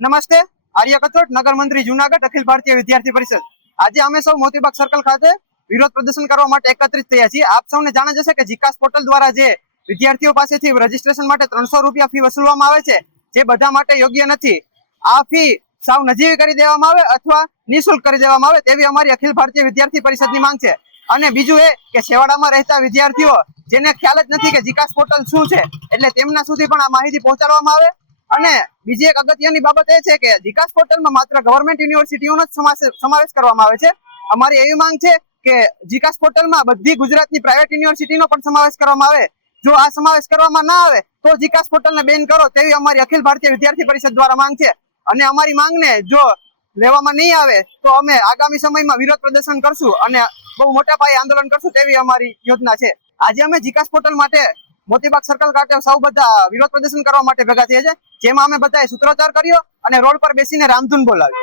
નમસ્તે, આર્ય કચોટ, નગર મંત્રી જુનાગઢ, અખિલ ભારતીય વિદ્યાર્થી પરિષદ. આજે અમે સૌ મોતીબાગ સર્કલ ખાતે વિરોધ પ્રદર્શન કરવા માટે એકત્રિત થયા છીએ. આપ સૌને જાણ જશે કે જીકાસ પોર્ટલ દ્વારા જે વિદ્યાર્થીઓ પાસેથી રજીસ્ટ્રેશન માટે 300 રૂપિયા ફી વસૂલવામાં આવે છે, જે બધા માટે યોગ્ય નથી. આ ફી સાવ નજીવી કરી દેવામાં આવે અથવા નિઃશુલ્ક કરી દેવામાં આવે તેવી અમારી અખિલ ભારતીય વિદ્યાર્થી પરિષદની માંગ છે. અને બીજું એ કે છેવાડામાં રહેતા વિદ્યાર્થીઓ જેને ખ્યાલ જ નથી કે જીકાસ પોર્ટલ શું છે, એટલે તેમના સુધી પણ આ માહિતી પહોંચાડવામાં આવે. અને બીજી એક અગત્યની બાબત એ છે કે જીકાસ પોર્ટલમાં માત્ર ગવર્મેન્ટ યુનિવર્સિટીઓનો જ સમાવેશ કરવામાં આવે છે. અમારી એવી માંગ છે કે જીકાસ પોર્ટલમાં બધી ગુજરાતની પ્રાઇવેટ યુનિવર્સિટીનો પણ સમાવેશ કરવામાં આવે. જો આ સમાવેશ કરવામાં ના આવે તો જીકાસ પોર્ટલને બેન કરો તેવી અમારી અખિલ ભારતીય વિદ્યાર્થી પરિષદ દ્વારા માંગ છે. અને અમારી માંગને જો લેવામાં નહીં આવે તો અમે આગામી સમયમાં વિરોધ પ્રદર્શન કરશું અને બહુ મોટા પાયે આંદોલન કરશું તેવી અમારી યોજના છે. આજે અમે જીકાસ પોર્ટલ માટે મોતીબાગ સર્કલ ખાતે સૌ બધા વિરોધ પ્રદર્શન કરવા માટે ભેગા થયા છે, જેમાં અમે બધાએ સૂત્રોચ્ચાર કર્યો અને રોડ પર બેસીને રામધૂન બોલાવી.